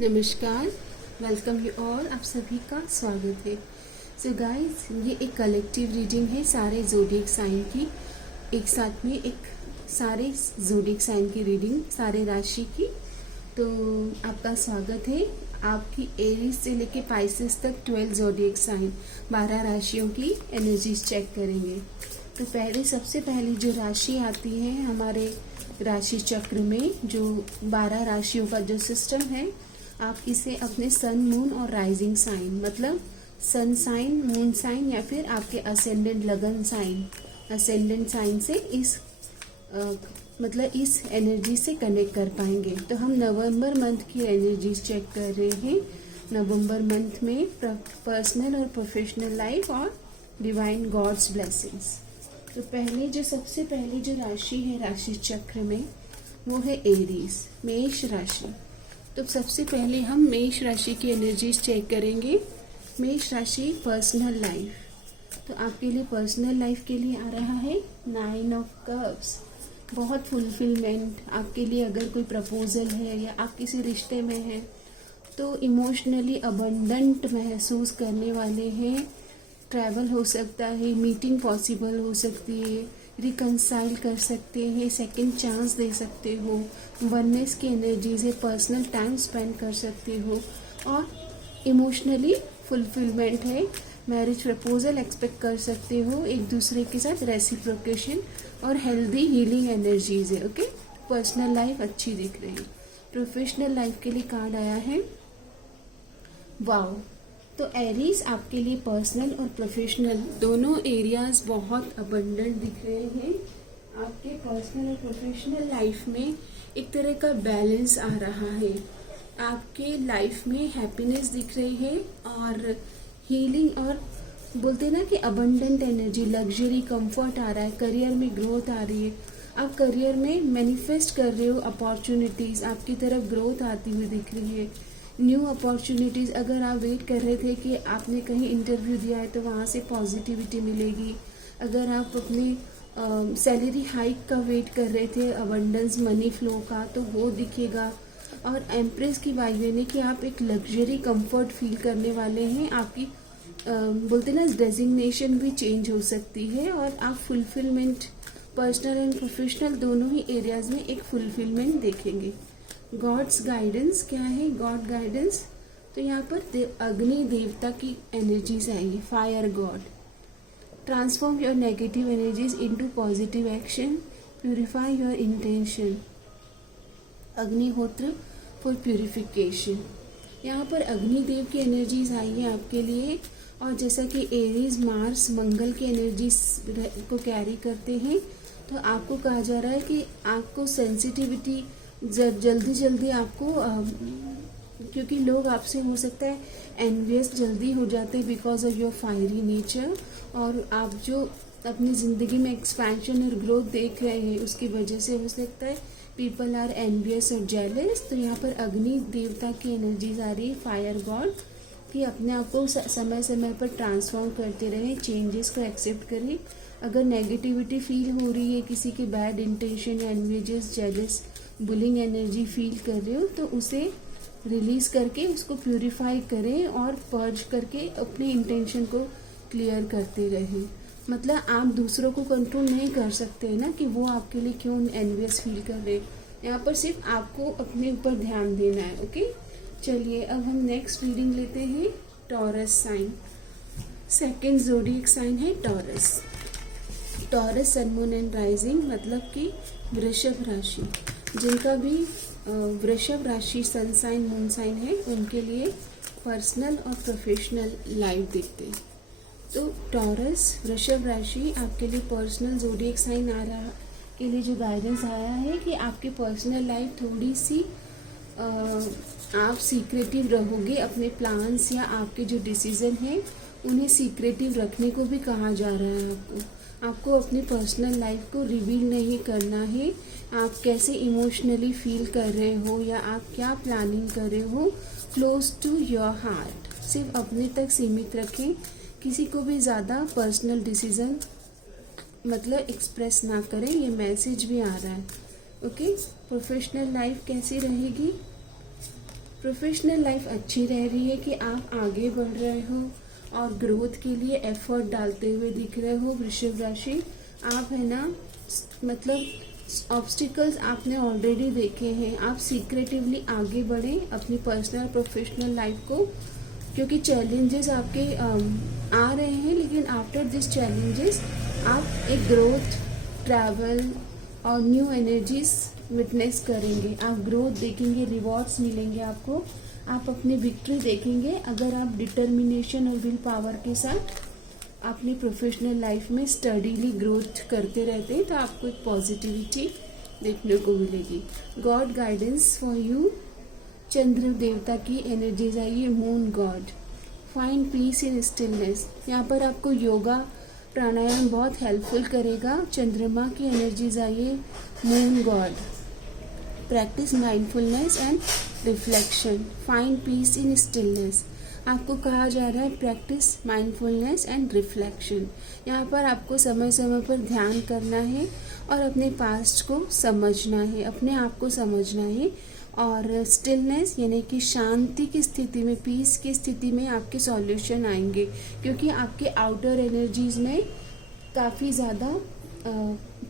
नमस्कार, welcome you all. आप सभी का स्वागत है। सो गाइस, ये एक कलेक्टिव रीडिंग है सारे ज़ोडिएक साइन की। एक साथ में एक सारे ज़ोडिएक साइन की रीडिंग, सारे राशि की। तो आपका स्वागत है। आपकी एरीज से लेके पाइसेस तक 12 ज़ोडिएक साइन, 12 राशियों की एनर्जीज चेक करेंगे। तो सबसे पहली जो राशि आती है हमारे राशि चक्र में, जो 12 राशियों का जो सिस्टम है, आप इसे अपने सन, मून और राइजिंग साइन, मतलब सन साइन, मून साइन या फिर आपके असेंडेंट लगन साइन, असेंडेंट साइन से मतलब इस एनर्जी से कनेक्ट कर पाएंगे। तो हम नवंबर मंथ की एनर्जीज चेक कर रहे हैं। नवंबर मंथ में पर्सनल और प्रोफेशनल लाइफ और डिवाइन गॉड्स ब्लेसिंग्स। तो सबसे पहली जो राशि है राशि चक्र में, वो है एरीज, मेष राशि। तो सबसे पहले हम मेष राशि की एनर्जीज चेक करेंगे। मेष राशि पर्सनल लाइफ। तो आपके लिए पर्सनल लाइफ के लिए आ रहा है 9 ऑफ कप्स। बहुत फुलफिलमेंट आपके लिए। अगर कोई प्रपोजल है या आप किसी रिश्ते में हैं तो इमोशनली अबंडेंट महसूस करने वाले हैं। ट्रैवल हो सकता है, मीटिंग पॉसिबल हो सकती है, रिकंसाइल कर सकते हैं, सेकंड चांस दे सकते हो, वननेस की एनर्जी से पर्सनल टाइम स्पेंड कर सकते हो और इमोशनली फुलफिलमेंट है। मैरिज प्रपोजल एक्सपेक्ट कर सकते हो, एक दूसरे के साथ रेसिप्रोकेशन और हेल्दी हीलिंग एनर्जीज है। ओके, पर्सनल लाइफ अच्छी दिख रही है। प्रोफेशनल लाइफ के लिए कार्ड आया है वाओ। तो एरीज आपके लिए पर्सनल और प्रोफेशनल दोनों एरियाज बहुत अबंडेंट दिख रहे हैं। आपके पर्सनल और प्रोफेशनल लाइफ में एक तरह का बैलेंस आ रहा है। आपके लाइफ में हैप्पीनेस दिख रही है और हीलिंग, और बोलते ना कि अबंडेंट एनर्जी, लग्जरी, कंफर्ट आ रहा है। करियर में ग्रोथ आ रही है। आप करियर में मैनिफेस्ट कर रहे हो अपॉर्चुनिटीज़, आपकी तरफ ग्रोथ आती हुई दिख रही है। न्यू अपॉर्चुनिटीज़, अगर आप वेट कर रहे थे कि आपने कहीं इंटरव्यू दिया है तो वहाँ से पॉजिटिविटी मिलेगी। अगर आप अपने सैलरी हाइक का वेट कर रहे थे, अबंडेंस मनी फ्लो का, तो वो दिखेगा। और एम्प्रेस की वाइब है कि आप एक लग्जरी कंफर्ट फील करने वाले हैं। आपकी बोलते ना डेजिग्नेशन भी चेंज हो सकती है और आप फुलफिलमेंट, पर्सनल एंड प्रोफेशनल दोनों ही एरियाज में एक फुलफिलमेंट देखेंगे। गॉड्स गाइडेंस क्या है? गॉड गाइडेंस, तो यहाँ पर अग्नि देवता की एनर्जीज आएंगी। Fire God, transform your negative energies into positive action, purify your intention. अग्निहोत्र फॉर प्यूरिफिकेशन। यहाँ पर अग्निदेव की एनर्जीज आई है आपके लिए। और जैसा कि एरीज मार्स मंगल की एनर्जीज को कैरी करते हैं, तो आपको कहा जा रहा है कि आपको सेंसिटिविटी जल्दी जल्दी आपको क्योंकि लोग आपसे हो सकता है एनवियस जल्दी हो जाते हैं because of your fiery nature. और आप जो अपनी ज़िंदगी में एक्सपेंशन और ग्रोथ देख रहे हैं उसकी वजह से हो सकता है पीपल आर एनवियस और जेलस। तो यहाँ पर अग्नि देवता की एनर्जीज आ रही है, फायर गॉड, कि अपने आप को समय समय पर ट्रांसफॉर्म करते रहें, चेंजेस को एक्सेप्ट करें। अगर नेगेटिविटी फील हो रही है, किसी की बैड इंटेंशन या envious, jealous, bullying energy feel कर रहे हो, तो उसे रिलीज करके उसको प्यूरिफाई करें और पर्ज करके अपने इंटेंशन को क्लियर करते रहें। मतलब आप दूसरों को कंट्रोल नहीं कर सकते ना कि वो आपके लिए क्यों एनवियस फील कर रहे हैं। यहाँ पर सिर्फ आपको अपने ऊपर ध्यान देना है। ओके, चलिए अब हम नेक्स्ट रीडिंग लेते हैं। Taurus sign, second zodiac sign है Taurus. Taurus sun, moon and rising, मतलब कि वृषभ राशि। जिनका भी वृषभ राशि सन साइन, मून साइन है, उनके लिए पर्सनल और प्रोफेशनल लाइफ दिखते हैं। तो टॉरस वृषभ राशि आपके लिए पर्सनल ज़ोडिएक साइन आ रहा के लिए जो गाइडेंस आया है कि आपकी पर्सनल लाइफ थोड़ी सी आप सीक्रेटिव रहोगे। अपने प्लान्स या आपके जो डिसीजन हैं उन्हें सीक्रेटिव रखने को भी कहा जा रहा है। आपको अपनी पर्सनल लाइफ को रिवील नहीं करना है। आप कैसे इमोशनली फील कर रहे हो या आप क्या प्लानिंग कर रहे हो, क्लोज टू योर हार्ट, सिर्फ अपने तक सीमित रखें। किसी को भी ज़्यादा पर्सनल डिसीजन मतलब एक्सप्रेस ना करें, ये मैसेज भी आ रहा है। ओके, प्रोफेशनल लाइफ कैसी रहेगी? प्रोफेशनल लाइफ अच्छी रह रही है कि आप आगे बढ़ रहे हो और ग्रोथ के लिए एफर्ट डालते हुए दिख रहे हो। वृषभ राशि, आप है ना, मतलब ऑब्स्टिकल्स आपने ऑलरेडी देखे हैं। आप सीक्रेटिवली आगे बढ़ें अपनी पर्सनल प्रोफेशनल लाइफ को, क्योंकि चैलेंजेस आपके आ रहे हैं, लेकिन आफ्टर दिस चैलेंजेस आप एक ग्रोथ, ट्रैवल और न्यू एनर्जीज विटनेस करेंगे। आप ग्रोथ देखेंगे, रिवॉर्ड्स मिलेंगे आपको, आप अपनी विक्ट्री देखेंगे अगर आप डिटर्मिनेशन और विल पावर के साथ अपनी प्रोफेशनल लाइफ में स्टडीली ग्रोथ करते रहते हैं, तो आपको एक पॉजिटिविटी देखने को मिलेगी। गॉड गाइडेंस फॉर यू, चंद्र देवता की एनर्जीज आई है। मून गॉड, फाइंड पीस इन स्टिलनेस, यहाँ पर आपको योगा प्राणायाम बहुत हेल्पफुल करेगा। चंद्रमा की एनर्जीज आई है। Moon God, practice mindfulness and reflection, find peace in stillness. आपको कहा जा रहा है प्रैक्टिस माइंडफुलनेस एंड रिफ्लेक्शन। यहाँ पर आपको समय समय पर ध्यान करना है और अपने पास्ट को समझना है, अपने आप को समझना है। और स्टिलनेस यानी कि शांति की स्थिति में, पीस की स्थिति में आपके सॉल्यूशन आएंगे, क्योंकि आपके आउटर एनर्जीज में काफ़ी ज़्यादा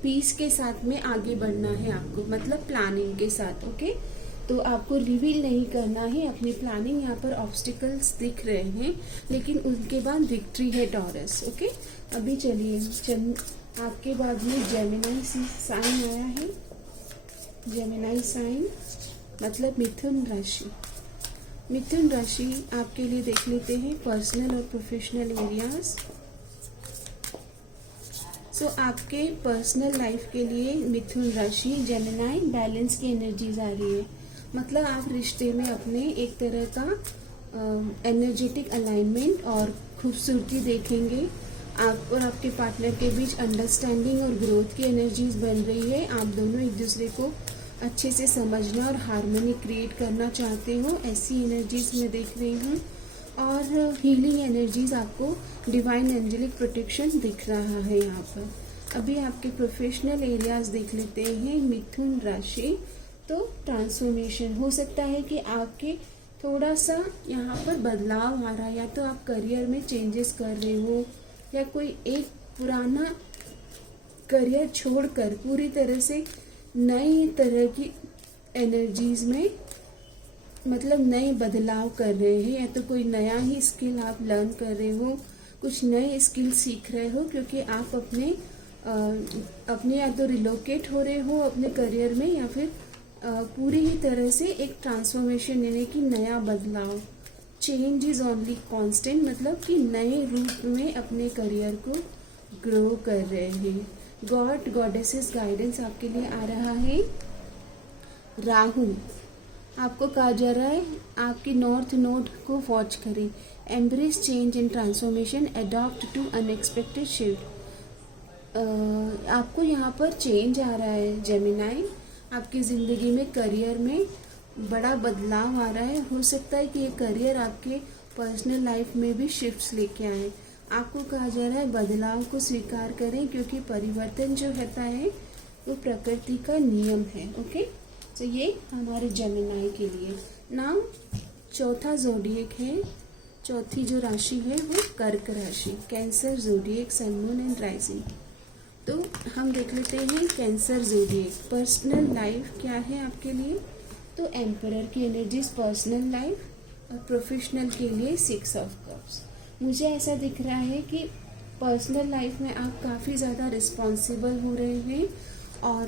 पीस के साथ में आगे बढ़ना है आपको, मतलब प्लानिंग के साथ। ओके, तो आपको रिवील नहीं करना है अपनी प्लानिंग। यहाँ पर ऑब्स्टिकल्स दिख रहे हैं, लेकिन उनके बाद विक्ट्री है टॉरस। ओके, अभी चलिए आपके बाद में जेमिनी साइन आया है। जेमिनी साइन मतलब मिथुन राशि। मिथुन राशि आपके लिए देख लेते हैं पर्सनल और प्रोफेशनल एरियाज। सो आपके पर्सनल लाइफ के लिए मिथुन राशि, जेमिनी, बैलेंस की एनर्जीज आ रही है। मतलब आप रिश्ते में अपने एक तरह का एनर्जेटिक अलाइनमेंट और खूबसूरती देखेंगे। आप और आपके पार्टनर के बीच अंडरस्टैंडिंग और ग्रोथ की एनर्जीज बन रही है। आप दोनों एक दूसरे को अच्छे से समझना और हार्मनी क्रिएट करना चाहते हो, ऐसी एनर्जीज मैं देख रही हूँ। और हीलिंग एनर्जीज, आपको डिवाइन एंजेलिक प्रोटेक्शन दिख रहा है यहाँ पर। अभी आपके प्रोफेशनल एरियाज देख लेते हैं। मिथुन राशि, तो ट्रांसफॉर्मेशन हो सकता है कि आपके थोड़ा सा यहाँ पर बदलाव आ रहा है, या तो आप करियर में चेंजेस कर रहे हो, या कोई एक पुराना करियर छोड़कर पूरी तरह से नई तरह की एनर्जीज में, मतलब नए बदलाव कर रहे हैं, या तो कोई नया ही स्किल आप लर्न कर रहे हो, कुछ नए स्किल सीख रहे हो, क्योंकि आप अपने या तो रिलोकेट हो रहे हो अपने करियर में, या फिर पूरी ही तरह से एक ट्रांसफॉर्मेशन यानी कि नया बदलाव। चेंज इज ओनली कांस्टेंट, मतलब कि नए रूप में अपने करियर को ग्रो कर रहे हैं। गॉड गॉडेसेस गाइडेंस आपके लिए आ रहा है। राहु, आपको कहा जा रहा है आपकी नॉर्थ नोड को वॉच करें। Embrace change in transformation, adopt to unexpected shift. आपको यहाँ पर चेंज आ रहा है जेमिनी, आपकी ज़िंदगी में करियर में बड़ा बदलाव आ रहा है। हो सकता है कि ये करियर आपके पर्सनल लाइफ में भी शिफ्ट्स लेके आए। आपको कहा जा रहा है बदलाव को स्वीकार करें, क्योंकि परिवर्तन जो होता है वो प्रकृति का नियम है। ओके, तो ये हमारे जेमिनी के लिए। नाउ चौथा जोडिएक है, चौथी जो राशि है वो कर्क राशि, Cancer zodiac, sun, moon and rising. तो हम देख लेते हैं कैंसर जोडिएक, पर्सनल लाइफ क्या है आपके लिए। तो एम्परर की एनर्जीज पर्सनल लाइफ, और प्रोफेशनल के लिए 6 ऑफ कप्स। मुझे ऐसा दिख रहा है कि पर्सनल लाइफ में आप काफ़ी ज़्यादा रिस्पॉन्सिबल हो रहे हैं, और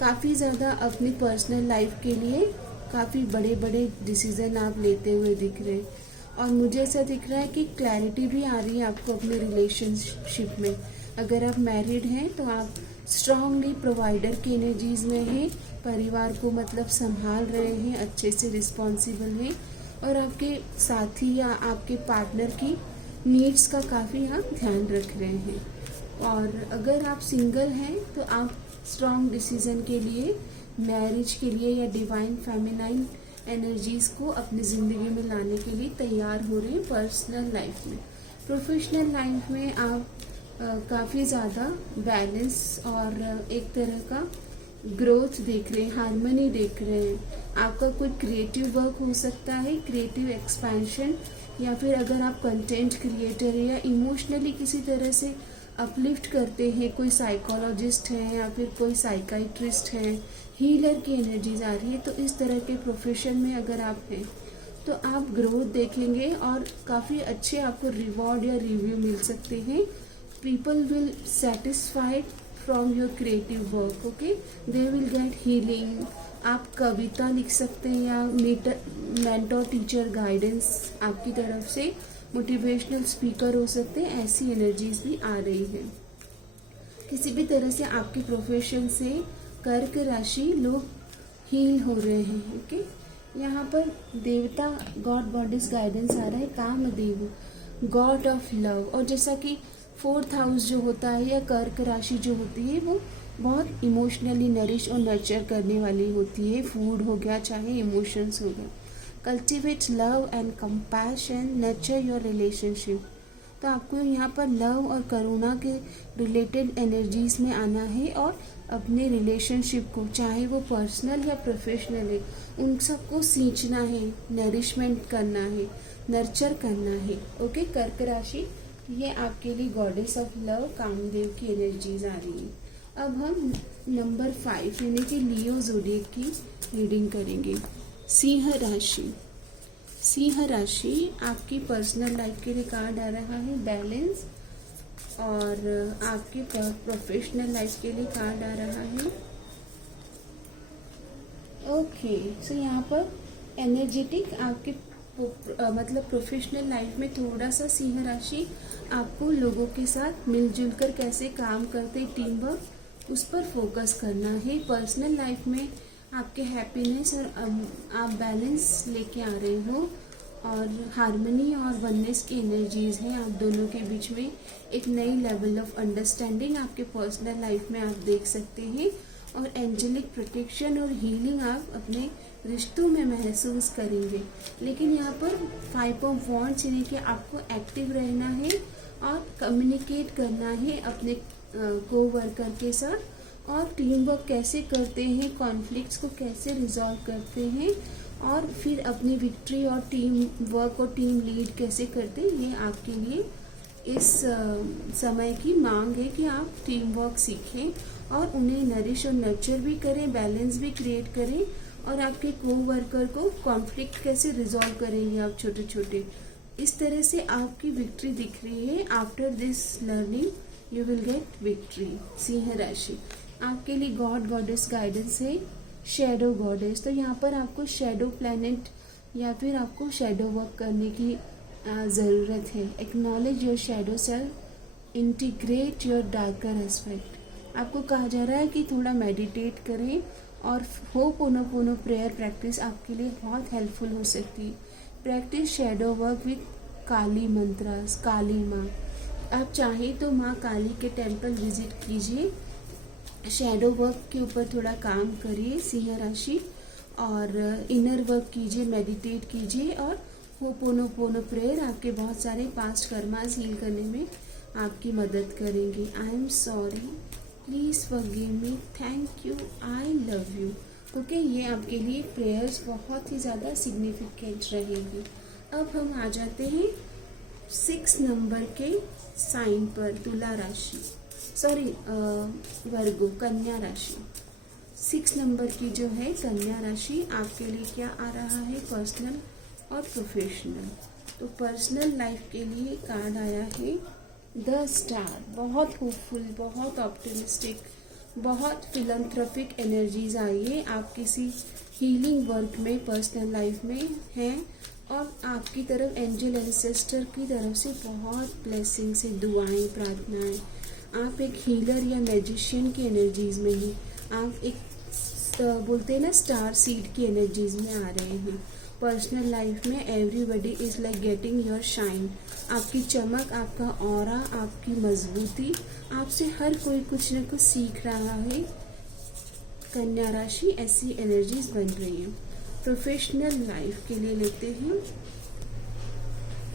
काफ़ी ज़्यादा अपनी पर्सनल लाइफ के लिए काफ़ी बड़े बड़े डिसीज़न आप लेते हुए दिख रहे हैं। और मुझे ऐसा दिख रहा है कि क्लैरिटी भी आ रही है आपको अपने रिलेशनशिप में। अगर आप मैरिड हैं तो आप स्ट्रांगली प्रोवाइडर की एनर्जीज में हैं, परिवार को मतलब संभाल रहे हैं, अच्छे से रिस्पॉन्सिबल हैं, और आपके साथी या आपके पार्टनर की नीड्स का काफ़ी आप ध्यान रख रहे हैं। और अगर आप सिंगल हैं तो आप स्ट्रांग डिसीजन के लिए, मैरिज के लिए, या डिवाइन फेमिनाइन एनर्जीज़ को अपनी ज़िंदगी में लाने के लिए तैयार हो रहे हैं पर्सनल लाइफ में। प्रोफेशनल लाइफ में आप काफ़ी ज़्यादा बैलेंस और एक तरह का ग्रोथ देख रहे हैं, हार्मनी देख रहे हैं। आपका कोई क्रिएटिव वर्क हो सकता है, क्रिएटिव एक्सपेंशन, या फिर अगर आप कंटेंट क्रिएटर है या इमोशनली किसी तरह से अपलिफ्ट करते हैं, कोई साइकोलॉजिस्ट है या फिर कोई साइकाइट्रिस्ट है, हीलर की एनर्जीज आ रही है, तो इस तरह के प्रोफेशन में अगर आप हैं तो आप ग्रोथ देखेंगे और काफ़ी अच्छे आपको रिवॉर्ड या रिव्यू मिल सकते हैं। People will satisfied from your creative work, okay, they will get healing. आप कविता लिख सकते हैं या मेंटर टीचर गाइडेंस आपकी तरफ से, मोटिवेशनल स्पीकर हो सकते हैं, ऐसी एनर्जीज भी आ रही है। किसी भी तरह से आपके प्रोफेशन से कर्क राशि लोग हील हो रहे हैं, ओके। यहाँ पर देवता गॉड बॉडीज गाइडेंस आ रहा है, कामदेव, गॉड ऑफ लव। और जैसा कि 4th हाउस जो होता है या कर्क राशि जो होती है वो बहुत इमोशनली नरिश और नर्चर करने वाली होती है। फूड हो गया चाहे इमोशंस हो गया। Cultivate love and compassion, nurture your relationship. तो आपको यहाँ पर लव और करुणा के रिलेटेड एनर्जीज में आना है और अपने रिलेशनशिप को, चाहे वो पर्सनल या प्रोफेशनल है, उन सबको सींचना है, नरिशमेंट करना है, नर्चर करना है, ओके। कर्क राशि ये आपके लिए गॉडेस ऑफ लव कामदेव की एनर्जीज आ रही है। अब हम नंबर 5 यानी कि लियो ज़ोडिएक की रीडिंग करेंगे। सिंह राशि। सिंह राशि आपकी पर्सनल लाइफ के लिए कार्ड आ रहा है बैलेंस, और आपकी प्रोफेशनल लाइफ के लिए कार्ड आ रहा है ओके। सो यहाँ पर एनर्जेटिक आपके मतलब प्रोफेशनल लाइफ में थोड़ा सा सिंह राशि आपको लोगों के साथ मिलजुल कर कैसे काम करते, टीम वर्क, उस पर फोकस करना है। पर्सनल लाइफ में आपके हैप्पीनेस और आप बैलेंस लेके आ रहे हो, और हार्मनी और वननेस की एनर्जीज हैं आप दोनों के बीच में। एक नई लेवल ऑफ अंडरस्टैंडिंग आपके पर्सनल लाइफ में आप देख सकते हैं, और एंजेलिक प्रोटेक्शन और हीलिंग आप अपने रिश्तों में महसूस करेंगे। लेकिन यहाँ पर 5 ऑफ वॉन्ड्स यानी कि आपको एक्टिव रहना है और कम्युनिकेट करना है अपने को वर्कर के साथ, और टीम वर्क कैसे करते हैं, कॉन्फ्लिक्ट्स को कैसे रिजॉल्व करते हैं, और फिर अपनी विक्ट्री और टीम वर्क और टीम लीड कैसे करते हैं। ये आपके लिए इस समय की मांग है कि आप टीम वर्क सीखें और उन्हें नरिश और नर्चर भी करें, बैलेंस भी क्रिएट करें, और आपके को वर्कर को कॉन्फ्लिक्ट कैसे रिजॉल्व करेंगे आप छोटे छोटे। इस तरह से आपकी विक्ट्री दिख रही है। After this learning you will get victory. Singh राशि आपके लिए गॉड गॉडेस गाइडेंस है शैडो गॉडेस। तो यहाँ पर आपको शैडो प्लैनेट या फिर आपको शैडो वर्क करने की ज़रूरत है। Acknowledge your shadow self, integrate your darker aspect. आपको कहा जा रहा है कि थोड़ा मेडिटेट करें, और होपोनोपोनो प्रेयर प्रैक्टिस आपके लिए बहुत हेल्पफुल हो सकती है। प्रैक्टिस शैडो वर्क विथ काली मंत्रास, काली माँ। आप चाहें तो माँ काली के टेम्पल विजिट कीजिए, शैडो वर्क के ऊपर थोड़ा काम करिए सिंह राशि, और इनर वर्क कीजिए, मेडिटेट कीजिए, और होपोनोपोनो प्रेयर आपके बहुत सारे पास्ट कर्मास हील करने में आपकी मदद करेंगे। I am sorry, please forgive me, thank you, I love you, okay. ये आपके लिए प्रेयर्स बहुत ही ज़्यादा सिग्निफिकेंट रहेंगी। अब हम आ जाते हैं 6 नंबर के साइन पर, तुला राशि, सॉरी वर्गो, कन्या राशि। 6 नंबर की जो है कन्या राशि आपके लिए क्या आ रहा है, पर्सनल और प्रोफेशनल। तो पर्सनल लाइफ के लिए कार्ड आया है द स्टार। बहुत होपफुल, बहुत ऑप्टिमिस्टिक, बहुत फिलंथ्रोपिक एनर्जीज आई है। आप किसी हीलिंग वर्क में पर्सनल लाइफ में हैं, और आपकी तरफ एंजल एंसेस्टर की तरफ से बहुत ब्लेसिंग से दुआएं, प्रार्थनाएं। आप एक हीलर या मैजिशियन की एनर्जीज में ही, आप एक बोलते हैं ना स्टार सीड की एनर्जीज में आ रहे हैं। पर्सनल लाइफ में everybody is like getting your shine. आपकी चमक, आपका ऑरा, आपकी मजबूती, आपसे हर कोई कुछ न कुछ सीख रहा है। कन्या राशि ऐसी एनर्जीज बन रही है। प्रोफेशनल लाइफ के लिए लेते हैं,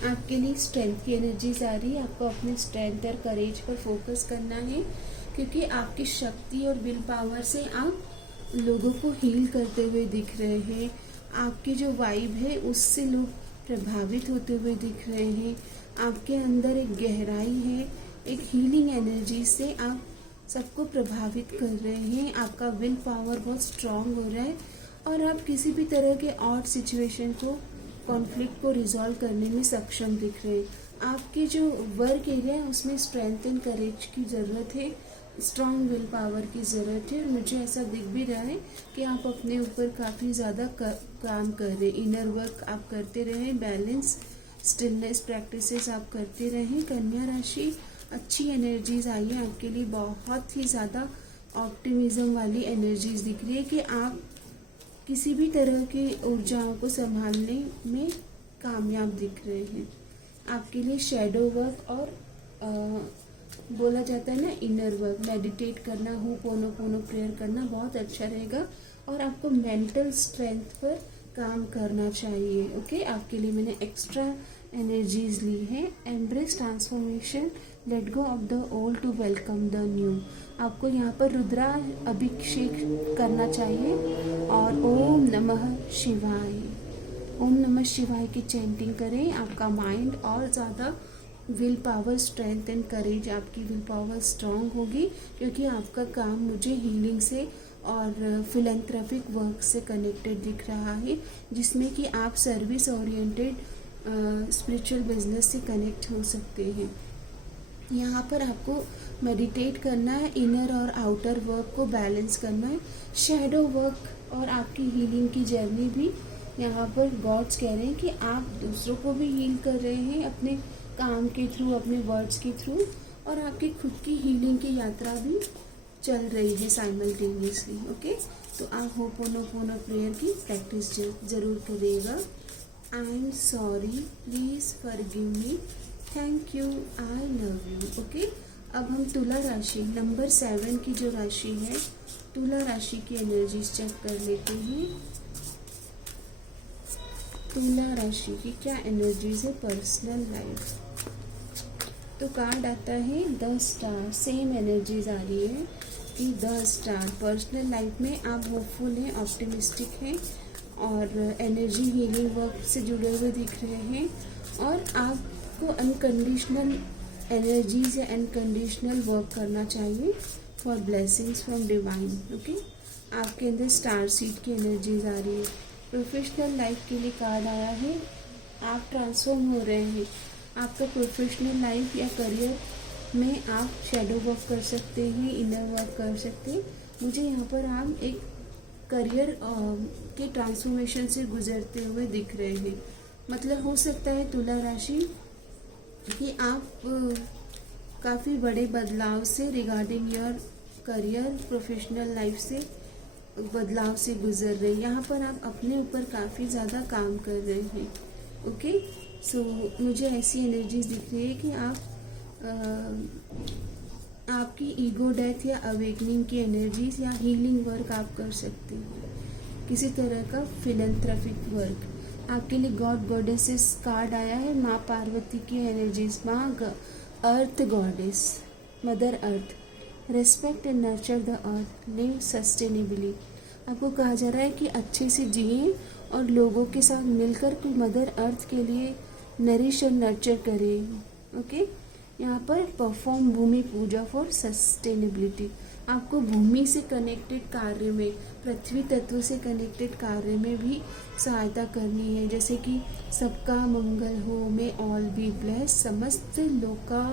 आपके लिए स्ट्रेंथ की एनर्जीज आ रही है। आपको अपने स्ट्रेंथ और करेज पर फोकस करना है, क्योंकि आपकी शक्ति और विल पावर से आप लोगों को हील करते हुए दिख रहे हैं। आपकी जो वाइब है उससे लोग प्रभावित होते हुए दिख रहे हैं। आपके अंदर एक गहराई है, एक हीलिंग एनर्जी से आप सबको प्रभावित कर रहे हैं। आपका विल पावर बहुत स्ट्रांग हो रहा है और आप किसी भी तरह के ऑड सिचुएशन को, कॉन्फ्लिक्ट को रिजॉल्व करने में सक्षम दिख रहे हैं। आपकी जो वर्क एरिया है उसमें स्ट्रेंथ एंड करेज की ज़रूरत है, स्ट्रांग विल पावर की ज़रूरत है। और मुझे ऐसा दिख भी रहा है कि आप अपने ऊपर काफ़ी ज़्यादा काम कर रहे हैं। इनर वर्क आप करते रहें, बैलेंस स्टिलनेस प्रैक्टिसेस आप करते रहें। कन्या राशि, अच्छी एनर्जीज आई है आपके लिए, बहुत ही ज़्यादा ऑप्टिमिज्म वाली एनर्जीज दिख रही है कि आप किसी भी तरह की ऊर्जाओं को संभालने में कामयाब दिख रहे हैं। आपके लिए शैडो वर्क और बोला जाता है ना इनर वर्क, मेडिटेट करना, होपोनोपोनो प्रेयर करना बहुत अच्छा रहेगा और आपको मेंटल स्ट्रेंथ पर काम करना चाहिए। ओके, आपके लिए मैंने एक्स्ट्रा एनर्जीज ली है। Embrace transformation, let go of the old to welcome the new. आपको यहाँ पर रुद्रा अभिषेक करना चाहिए और ओम नमः शिवाय, ओम नमः शिवाय की चैंटिंग करें। आपका माइंड और ज़्यादा will power, strength and courage, आपकी विल पावर स्ट्रांग होगी क्योंकि आपका काम मुझे हीलिंग से और फिलैंथ्रोपिक वर्क से कनेक्टेड दिख रहा है, जिसमें कि आप सर्विस ओरिएंटेड स्पिरिचुअल बिजनेस से कनेक्ट हो सकते हैं। यहाँ पर आपको मेडिटेट करना है, इनर और आउटर वर्क को बैलेंस करना है। शैडो वर्क और आपकी हीलिंग की जर्नी भी यहाँ पर गॉड्स कह रहे हैं कि आप दूसरों को भी हील कर रहे हैं अपने काम के थ्रू, अपने वर्ड्स के थ्रू, और आपकी खुद की हीलिंग की यात्रा भी चल रही है साइमल्टेनियसली। ओके, तो आप होपोनोपोनो प्रेयर की प्रैक्टिस ज़रूर करिएगा। I am sorry, please forgive me, thank you, I love you. Okay, अब हम तुला राशि नंबर 7 की जो राशि है, तुला राशि की एनर्जीज चेक कर लेते हैं। तुला राशि की क्या एनर्जीज है पर्सनल लाइफ। तो कार्ड आता है द स्टार, सेम एनर्जीज आ रही है कि द स्टार, पर्सनल लाइफ में आप होपफुल हैं, ऑप्टिमिस्टिक हैं और एनर्जी हीलिंग वर्क से जुड़े हुए दिख रहे हैं और आपको अनकंडीशनल एनर्जीज या अनकंडीशनल वर्क करना चाहिए for blessings from divine. Okay, आपके अंदर स्टार सीड की एनर्जीज आ रही है। प्रोफेशनल लाइफ के लिए कार्ड आया है, आप ट्रांसफॉर्म हो रहे हैं। आपका प्रोफेशनल लाइफ या करियर में आप शैडो वर्क कर सकते हैं, इनर वर्क कर सकते हैं। मुझे यहाँ पर आप एक करियर के ट्रांसफॉर्मेशन से गुजरते हुए दिख रहे हैं। मतलब हो सकता है तुला राशि कि आप काफ़ी बड़े बदलाव से regarding your career, professional life से बदलाव से गुजर रहे हैं। यहाँ पर आप अपने ऊपर काफ़ी ज़्यादा काम कर रहे हैं। ओके, सो मुझे ऐसी एनर्जीज दिख रही है कि आपकी ईगो डेथ या अवेकनिंग की एनर्जीज या हीलिंग वर्क आप कर सकते हैं, किसी तरह का फिलैंथ्रोपिक वर्क। आपके लिए गॉड गॉडेसेस कार्ड आया है, माँ पार्वती की एनर्जीज, माँ earth goddess, mother earth, respect and nurture the earth, live sustainably. आपको कहा जा रहा है कि अच्छे से जिए और लोगों के साथ मिलकर कोई मदर अर्थ के लिए नरिश और नर्चर करें। ओके, यहाँ पर perform bhumi puja for sustainability. आपको भूमि से कनेक्टेड कार्य में, पृथ्वी तत्व से कनेक्टेड कार्य में भी सहायता करनी है, जैसे कि सबका मंगल हो, मे ऑल बी ब्लेस, समस्त लोका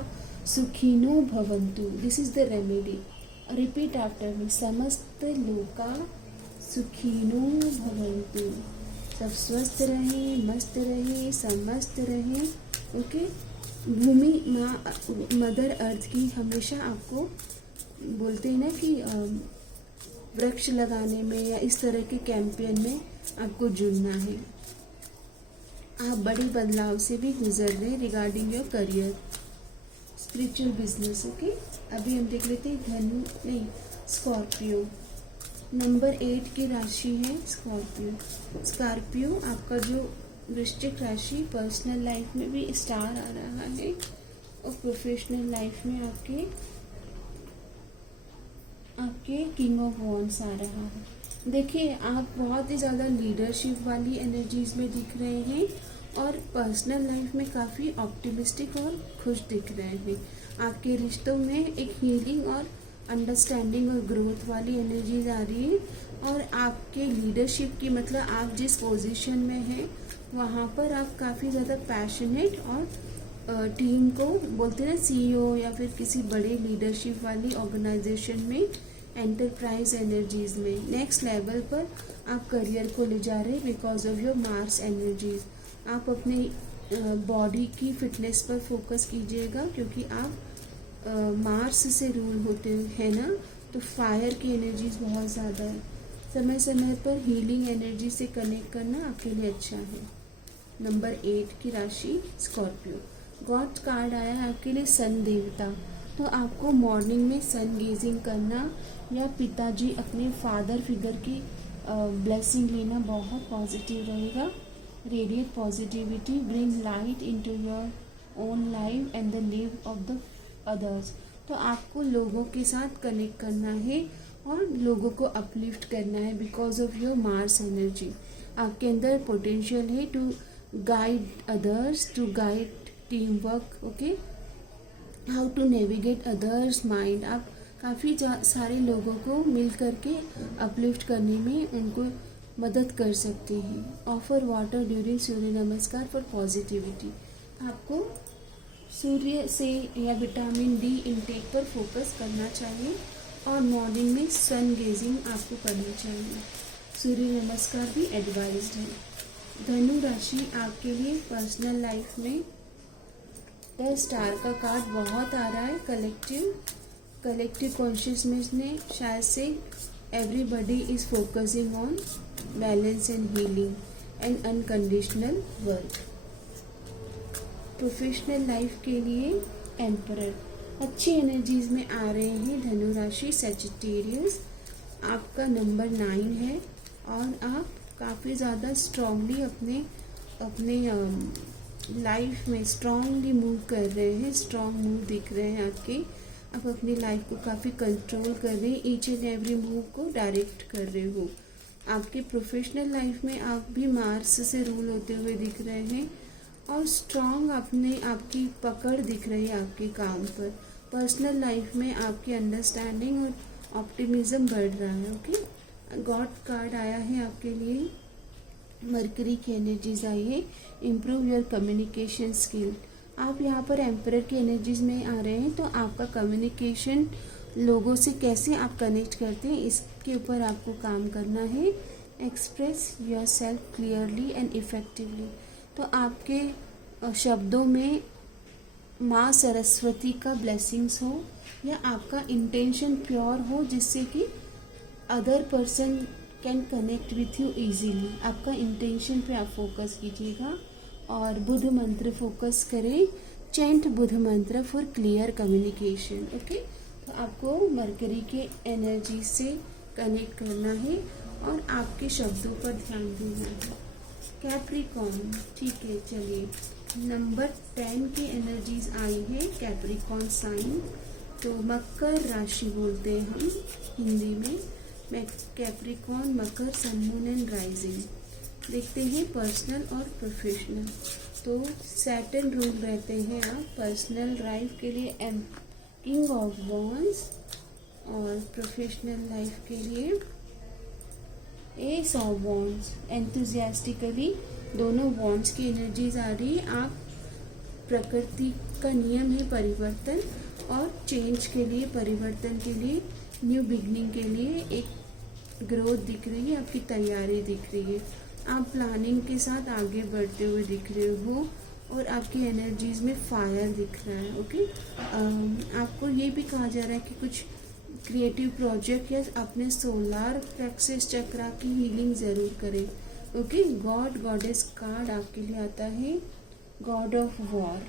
सुखिनो भवन्तु। This is the remedy, repeat after me, समस्त लोका सुखिनो भवन्तु। सब स्वस्थ रहें, मस्त रहें, समस्त रहें। ओके, भूमि माँ मदर अर्थ की हमेशा आपको बोलते हैं ना कि वृक्ष लगाने में या इस तरह के कैंपेन में आपको जुड़ना है। आप बड़े बदलाव से भी गुजर रहे हैं regarding your career, spiritual business. Okay, अभी हम देख लेते हैं धनु नहीं स्कॉर्पियो, नंबर 8 की राशि है स्कॉर्पियो। स्कॉर्पियो आपका जो वृश्चिक राशि, पर्सनल लाइफ में भी स्टार आ रहा है और प्रोफेशनल लाइफ में आपके किंग ऑफ वॉन्ड्स आ रहा है। देखिए, आप बहुत ही ज़्यादा लीडरशिप वाली एनर्जीज में दिख रहे हैं और पर्सनल लाइफ में काफ़ी ऑप्टिमिस्टिक और खुश दिख रहे हैं। आपके रिश्तों में एक हीलिंग और अंडरस्टैंडिंग और ग्रोथ वाली एनर्जीज आ रही है। और आपके लीडरशिप की मतलब आप जिस पोजीशन में हैं वहाँ पर आप काफ़ी ज़्यादा पैशनेट और टीम को बोलते हैं ना, सीईओ या फिर किसी बड़े लीडरशिप वाली ऑर्गेनाइजेशन में, एंटरप्राइज एनर्जीज में नेक्स्ट लेवल पर आप करियर को ले जा रहे हैं because of your Mars energies. आप अपने बॉडी की फिटनेस पर फोकस कीजिएगा क्योंकि आप मार्स से रूल होते हैं ना, तो फायर की एनर्जीज बहुत ज़्यादा है। समय समय पर हीलिंग एनर्जी से कनेक्ट करना आपके लिए अच्छा है। नंबर 8 की राशि स्कॉर्पियो। गॉड कार्ड आया है आपके लिए सन देवता। तो आपको मॉर्निंग में सन गेजिंग करना या पिताजी अपने फादर फिगर की ब्लेसिंग लेना बहुत पॉजिटिव रहेगा। Radiate positivity, bring light into your own life and the live of the others. तो आपको लोगों के साथ कनेक्ट करना है और लोगों को अपलिफ्ट करना है because of your Mars energy. आपके अंदर पोटेंशियल है to guide others, to guide team work, okay, how to navigate others mind. आप काफ़ी सारे लोगों को मिल करके अपलिफ्ट करने में उनको मदद कर सकते हैं। ऑफर वाटर ड्यूरिंग सूर्य नमस्कार फॉर पॉजिटिविटी। आपको सूर्य से या विटामिन डी इनटेक पर फोकस करना चाहिए और मॉर्निंग में सन गेजिंग आपको करनी चाहिए। सूर्य नमस्कार भी एडवाइज्ड है। धनु राशि आपके लिए पर्सनल लाइफ में द स्टार का कार्ड बहुत आ रहा है। कलेक्टिव कॉन्शियसनेस में शायद से everybody is focusing on balance and healing and unconditional work. Professional life के लिए एम्परर अच्छी एनर्जीज में आ रहे हैं। धनु राशि सजिटेरियस, आपका नंबर 9 है और आप काफ़ी ज़्यादा स्ट्रांगली अपने लाइफ में स्ट्रांगली मूव कर रहे हैं। स्ट्रांग मूव दिख रहे हैं आपके। आप अपनी लाइफ को काफ़ी कंट्रोल कर रहे हैं, ईच एंड एवरी मूव को डायरेक्ट कर रहे हो। आपके प्रोफेशनल लाइफ में आप भी मार्स से रूल होते हुए दिख रहे हैं और स्ट्रांग आपकी पकड़ दिख रही है आपके काम पर। पर्सनल लाइफ में आपकी अंडरस्टैंडिंग और ऑप्टिमिज्म बढ़ रहा है, ओके। गॉड कार्ड आया है आपके लिए, मरकरी की एनर्जीज आई है, इम्प्रूव योर कम्युनिकेशन स्किल। आप यहाँ पर एम्परर की एनर्जीज में आ रहे हैं, तो आपका कम्युनिकेशन लोगों से कैसे आप कनेक्ट करते हैं इसके ऊपर आपको काम करना है। Express your self clearly and effectively. तो आपके शब्दों में माँ सरस्वती का ब्लेसिंग्स हो या आपका इंटेंशन प्योर हो जिससे कि other person can connect with you easily. आपका इंटेंशन पे आप फोकस कीजिएगा और बुध मंत्र फोकस करें। चैंट बुध मंत्र फॉर क्लियर कम्युनिकेशन, ओके। तो आपको मरकरी के एनर्जी से कनेक्ट करना है और आपके शब्दों पर ध्यान देना है। कैप्रिकॉर्न, ठीक है, चलिए नंबर 10 की एनर्जीज आई है कैप्रिकॉर्न साइन। तो मकर राशि बोलते हैं हम हिंदी में। कैप्रिकॉर्न, मकर, सन, मून एंड राइजिंग। देखते हैं पर्सनल और प्रोफेशनल। तो सैटर्न रूल रहते हैं आप पर्सनल लाइफ के लिए किंग ऑफ वॉन्ड्स और प्रोफेशनल लाइफ के लिए एस ऑफ वॉन्ड्स। एंथुजियास्टिकली दोनों वॉन्ड्स की एनर्जीज आ रही है। आप प्रकृति का नियम है परिवर्तन और चेंज के लिए, परिवर्तन के लिए, न्यू बिगनिंग के लिए एक ग्रोथ दिख रही है, आपकी तैयारी दिख रही है। आप प्लानिंग के साथ आगे बढ़ते हुए दिख रहे हो और आपकी एनर्जीज में फायर दिख रहा है, ओके। आपको ये भी कहा जा रहा है कि कुछ क्रिएटिव प्रोजेक्ट या अपने सोलार प्लेक्सस चक्रा की हीलिंग ज़रूर करें, ओके। गॉड गॉडेस कार्ड आपके लिए आता है, गॉड ऑफ वॉर।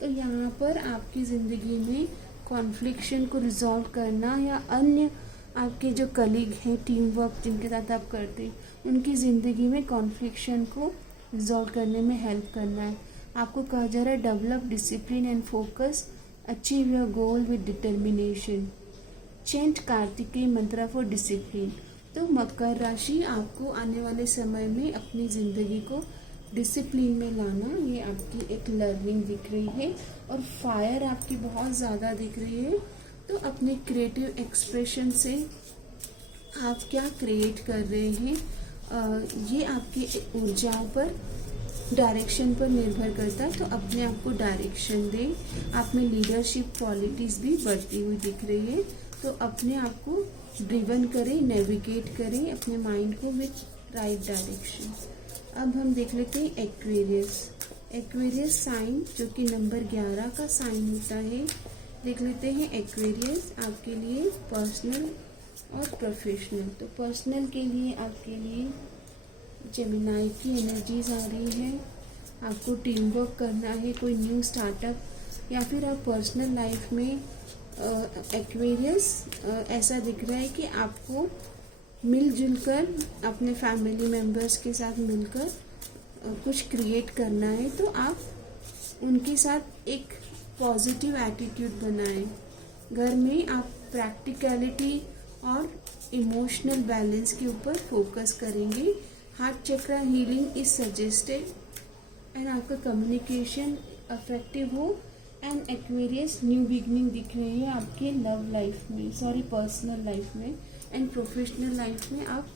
तो यहाँ पर आपकी ज़िंदगी में कॉन्फ्लिक्शन को रिजॉल्व करना या अन्य आपके जो कलीग हैं, टीम वर्क जिनके साथ आप करते हैं, उनकी ज़िंदगी में कॉन्फ्लिक्शन को रिजॉल्व करने में हेल्प करना है। आपको कहा जा रहा है develop discipline and focus, achieve your goal with determination. Chant Kartikeya मंत्र फॉर डिसिप्लिन। तो मकर राशि, आपको आने वाले समय में अपनी ज़िंदगी को डिसिप्लिन में लाना, ये आपकी एक लर्निंग दिख रही है। और फायर आपकी बहुत ज़्यादा दिख रही है। तो अपने क्रिएटिव एक्सप्रेशन से आप क्या क्रिएट कर रहे हैं, ये आपकी ऊर्जाओं पर, डायरेक्शन पर निर्भर करता है। तो अपने आप को डायरेक्शन दें। आप में लीडरशिप क्वालिटीज़ भी बढ़ती हुई दिख रही है। तो अपने आप को ड्रिवन करें, नेविगेट करें अपने माइंड को विथ राइट डायरेक्शन। अब हम देख लेते हैं एक्वेरियस। एक्वेरियस साइन जो कि नंबर 11 का साइन होता है। देख लेते हैं एक्वेरियस आपके लिए पर्सनल और प्रोफेशनल। तो पर्सनल के लिए आपके लिए जेमिनाई की एनर्जीज आ रही है। आपको टीम वर्क करना है, कोई न्यू स्टार्टअप, या फिर आप पर्सनल लाइफ में एक्वेरियस ऐसा दिख रहा है कि आपको मिलजुल कर अपने फैमिली मेम्बर्स के साथ मिलकर कुछ क्रिएट करना है। तो आप उनके साथ एक पॉजिटिव एटीट्यूड बनाएं। घर में आप प्रैक्टिकलिटी और इमोशनल बैलेंस के ऊपर फोकस करेंगे। Heart chakra healing is suggested and आपका कम्युनिकेशन अफेक्टिव हो। एंड एक्वेरियस न्यू बिगनिंग दिख रही है आपके लव लाइफ में, पर्सनल लाइफ में एंड प्रोफेशनल लाइफ में आप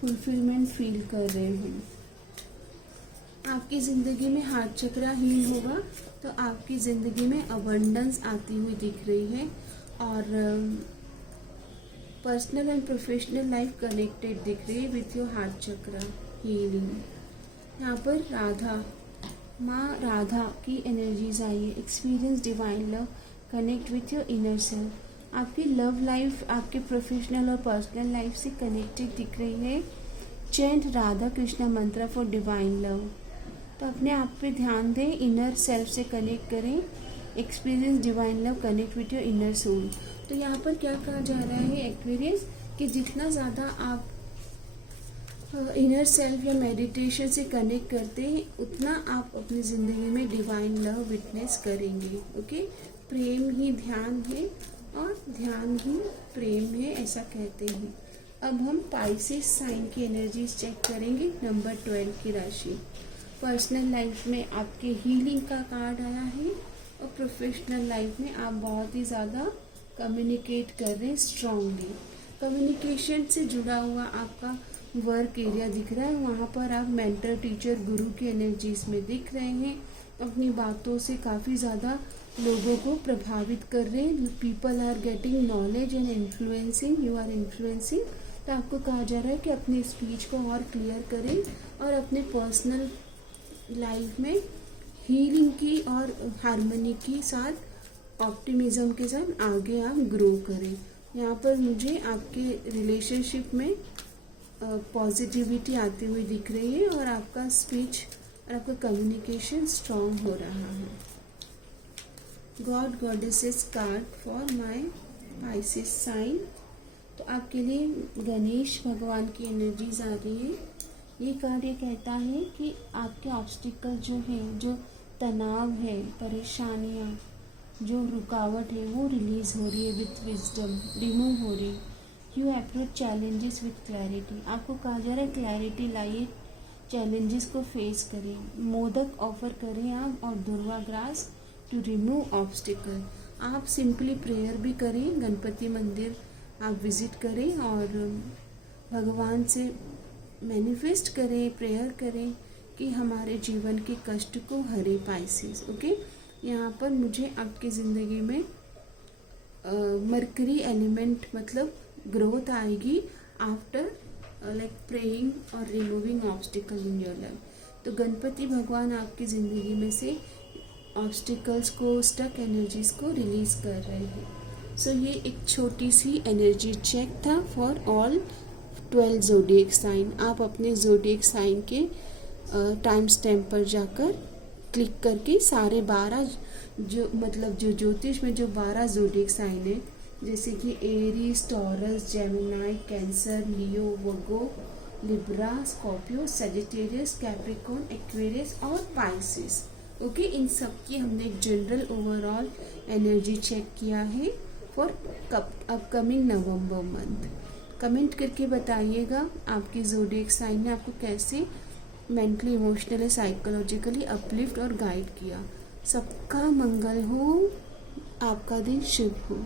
फुलफिलमेंट फील कर रहे हैं। आपकी ज़िंदगी में हार्ट चक्रा हील होगा तो आपकी ज़िंदगी में अबंडेंस आती हुई दिख रही है। और personal and professional life connected दिख रही है with your heart chakra healing. यहाँ पर राधा, माँ राधा की एनर्जीज आई है। Experience divine love, connect with your inner self. आपकी लव लाइफ आपके प्रोफेशनल और पर्सनल लाइफ से कनेक्टेड दिख रही है। चैंट राधा कृष्णा मंत्र फॉर डिवाइन लव। तो अपने आप पे ध्यान दें, इनर सेल्फ से कनेक्ट करें। Experience divine love, connect with your inner soul. तो यहाँ पर क्या कहा जा रहा है एक्वेरियस, कि जितना ज़्यादा आप इनर सेल्फ या मेडिटेशन से कनेक्ट करते हैं उतना आप अपनी ज़िंदगी में डिवाइन लव विटनेस करेंगे। ओके, प्रेम ही ध्यान है और ध्यान ही प्रेम है, ऐसा कहते हैं। अब हम पाइसेस साइन की एनर्जीज चेक करेंगे। नंबर 12 की राशि। पर्सनल लाइफ में आपके हीलिंग का कार्ड आया है और प्रोफेशनल लाइफ में आप बहुत ही ज़्यादा कम्युनिकेट कर रहे हैं स्ट्रांगली। कम्युनिकेशन से जुड़ा हुआ आपका वर्क एरिया दिख रहा है, वहाँ पर आप मेंटर, टीचर, गुरु की एनर्जीज में दिख रहे हैं। अपनी बातों से काफ़ी ज़्यादा लोगों को प्रभावित कर रहे हैं। People are getting knowledge and influencing, you are influencing. तो आपको कहा जा रहा है कि अपनी स्पीच को और क्लियर करें और अपने पर्सनल लाइफ में हीलिंग की और हार्मनी के साथ, ऑप्टिमिज्म के साथ आगे आप ग्रो करें। यहाँ पर मुझे आपके रिलेशनशिप में पॉजिटिविटी आती हुई दिख रही है और आपका स्पीच और आपका कम्युनिकेशन स्ट्रांग हो रहा है। God goddesses card for my Pisces sign. तो आपके लिए गणेश भगवान की एनर्जीज आ रही है। ये कार्ड ये कहता है कि आपके ऑब्स्टिकल जो है, जो तनाव है, परेशानियाँ, जो रुकावट है वो रिलीज़ हो रही है विथ विजडम, रिमूव हो रही है। You approach challenges with clarity. आपको कहा जा रहा है क्लैरिटी लाइए, चैलेंजेस को फेस करें। मोदक ऑफर करें आप और दुर्वा ग्रास टू रिमूव ऑब्स्टिकल। आप सिंपली प्रेयर भी करें, गणपति मंदिर आप विजिट करें और भगवान से मैनिफेस्ट करें, प्रेयर करें कि हमारे जीवन के कष्ट को हरे पाइसेस। ओके, यहाँ पर मुझे आपकी ज़िंदगी में मरकरी एलिमेंट मतलब ग्रोथ आएगी आफ्टर लाइक प्रेइंग और removing obstacle in your life. तो गणपति भगवान आपकी ज़िंदगी में से ऑब्स्टिकल्स को, स्टक एनर्जीज को रिलीज़ कर रहे हैं। सो ये एक छोटी सी एनर्जी चेक था फॉर ऑल 12 ज़ोडिएक साइन। आप अपने ज़ोडिएक साइन के टाइम स्टैम्प पर जाकर क्लिक करके सारे 12 जो ज्योतिष में जो 12 ज़ोडिएक साइन है, जैसे कि Aries, Taurus, Gemini, Cancer, Leo, Virgo, Libra, Scorpio, Sagittarius, Capricorn, Aquarius और पाइसेस। ओके, इन सब की हमने एक जनरल ओवरऑल एनर्जी चेक किया है for upcoming November month. Comment करके बताइएगा आपकी ज़ोडिएक साइन ने आपको कैसे मेंटली, इमोशनली, साइकोलॉजिकली अपलिफ्ट और गाइड किया। सबका मंगल हो, आपका दिन शुभ हो।